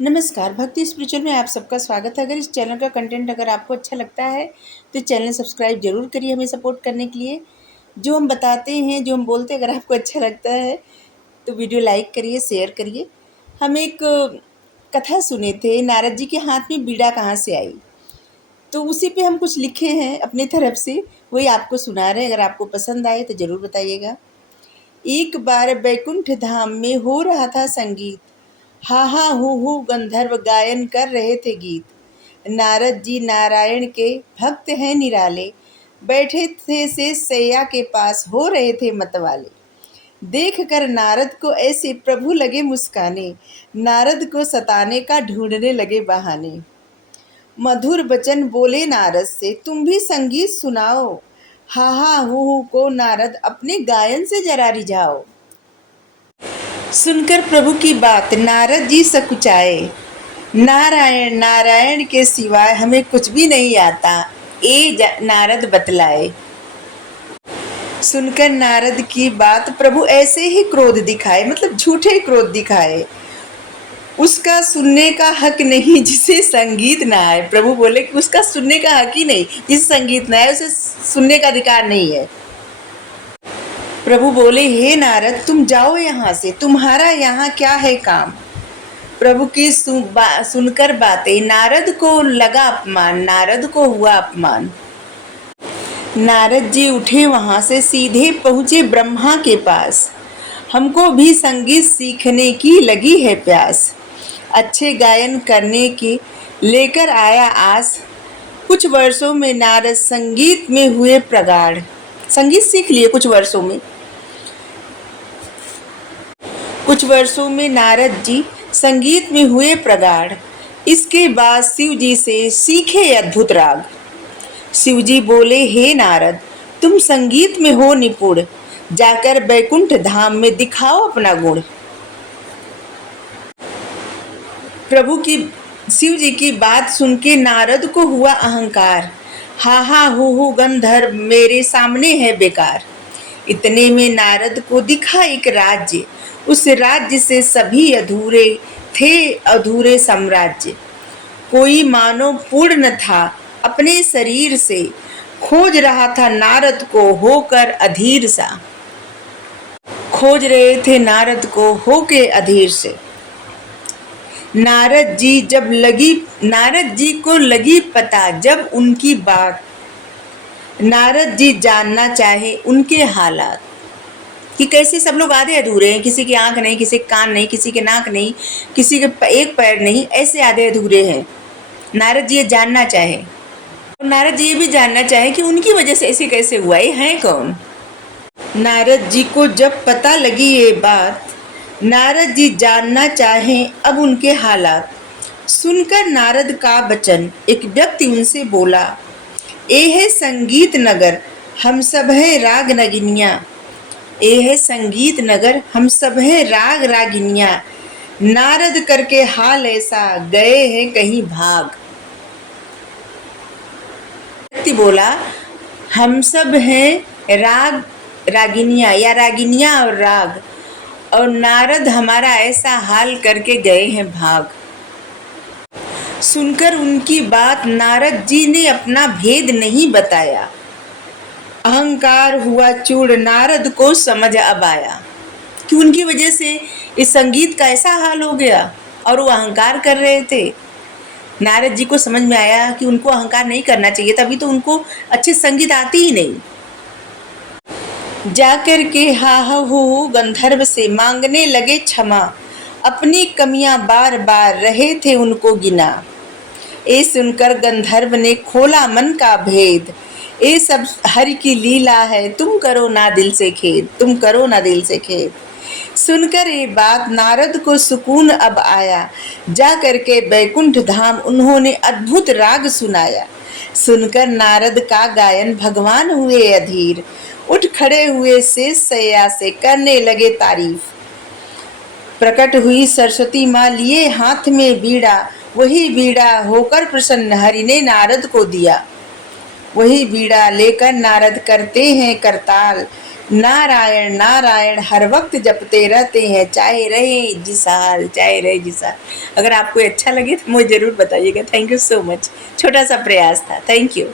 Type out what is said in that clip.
नमस्कार, भक्ति स्पिरिचुअल में आप सबका स्वागत है। अगर इस चैनल का कंटेंट अगर आपको अच्छा लगता है तो चैनल सब्सक्राइब ज़रूर करिए हमें सपोर्ट करने के लिए। जो हम बताते हैं, जो हम बोलते हैं, अगर आपको अच्छा लगता है तो वीडियो लाइक करिए, शेयर करिए। हम एक कथा सुने थे, नारद जी के हाथ में बीड़ा कहाँ से आई, तो उसी पे हम कुछ लिखे हैं अपनी तरफ से, वही आपको सुना रहे हैं। अगर आपको पसंद आए तो ज़रूर बताइएगा। एक बार बैकुंठ धाम में हो रहा था संगीत, हा हा हू गंधर्व गायन कर रहे थे गीत। नारद जी नारायण के भक्त हैं निराले, बैठे थे से सैया के पास हो रहे थे मतवाले। देख कर नारद को ऐसे प्रभु लगे मुस्काने, नारद को सताने का ढूंढने लगे बहाने। मधुर बचन बोले नारद से, तुम भी संगीत सुनाओ, हा हू को नारद अपने गायन से जरा रिझाओ। सुनकर प्रभु की बात नारद जी सकुचाए, नारायण नारायण के सिवाय हमें कुछ भी नहीं आता, नारद बतलाए। सुनकर नारद की बात प्रभु ऐसे ही क्रोध दिखाए, मतलब झूठे क्रोध दिखाए। उसका सुनने का हक नहीं जिसे संगीत ना आए। प्रभु बोले कि उसका सुनने का हक ही नहीं, जिसे संगीत ना आए उसे सुनने का अधिकार नहीं है। प्रभु बोले, हे नारद तुम जाओ यहाँ से, तुम्हारा यहाँ क्या है काम। प्रभु की सुनकर बातें नारद को लगा अपमान, नारद को हुआ अपमान। नारद जी उठे वहां से, सीधे पहुंचे ब्रह्मा के पास। हमको भी संगीत सीखने की लगी है प्यास, अच्छे गायन करने की लेकर आया आस। कुछ वर्षों में नारद संगीत में हुए प्रगाढ़, संगीत सीख लिए कुछ वर्षों में नारद जी संगीत में हुए प्रगाढ़। इसके बाद शिव जी से सीखे अद्भुत राग। शिव जी बोले, हे नारद तुम संगीत में हो निपुण, जाकर बैकुंठ धाम में दिखाओ अपना गुण। शिव जी की बात सुन के नारद को हुआ अहंकार, हा हू गंधर्व मेरे सामने है बेकार। इतने में नारद को दिखा एक राज्य, उस राज्य से सभी अधूरे साम्राज्य। कोई मानो पूर्ण न था अपने शरीर से, खोज रहा था नारद को होकर अधीर सा। खोज रहे थे नारद को होके अधीर से। नारद जी को लगी पता जब उनकी बात, नारद जी जानना चाहे उनके हालात कि कैसे सब लोग आधे अधूरे हैं। किसी की आंख नहीं, किसी के कान नहीं, किसी के नाक नहीं, किसी के एक पैर नहीं, ऐसे आधे अधूरे हैं। नारद जी ये जानना चाहे, और नारद जी ये भी जानना चाहे कि उनकी वजह से ऐसे कैसे हुआ, ये हैं कौन। नारद जी को जब पता लगी ये बात, नारद जी जानना चाहें अब उनके हालात। सुनकर नारद का वचन एक व्यक्ति उनसे बोला, ए है संगीत नगर हम सब है राग नगिनिया। ए है संगीत नगर हम सब है राग रागिनिया। नारद करके हाल ऐसा गए हैं कहीं भाग। व्यक्ति बोला, हम सब हैं राग रागिनिया या रागिनिया और राग, और नारद हमारा ऐसा हाल करके गए हैं भाग। सुनकर उनकी बात नारद जी ने अपना भेद नहीं बताया। अहंकार हुआ चूड़, नारद को समझ अब आया कि उनकी वजह से इस संगीत का ऐसा हाल हो गया, और वो अहंकार कर रहे थे। नारद जी को समझ में आया कि उनको अहंकार नहीं करना चाहिए, तभी तो उनको अच्छे संगीत आती ही नहीं। जाकर के हा हू गंधर्व से मांगने लगे क्षमा, अपनी कमियां बार बार रहे थे उनको गिना। ए सुनकर गंधर्व ने खोला मन का भेद, ये सब हरि की लीला है, तुम करो ना दिल से खेद, तुम करो ना दिल से खेद। सुनकर ये बात नारद को सुकून अब आया, जा करके बैकुंठ धाम उन्होंने अद्भुत राग सुनाया। सुनकर नारद का गायन भगवान हुए अधीर, उठ खड़े हुए से सैया से करने लगे तारीफ। प्रकट हुई सरस्वती माँ लिए हाथ में बीड़ा, वही बीड़ा होकर प्रसन्न हरि ने नारद को दिया। वही बीड़ा लेकर नारद करते हैं करताल, नारायण नारायण हर वक्त जपते रहते हैं, चाहे रहे जिस हाल, चाहे रहे जिस हाल। अगर आपको अच्छा लगे तो मुझे ज़रूर बताइएगा। Thank you so much. छोटा सा प्रयास था। Thank you.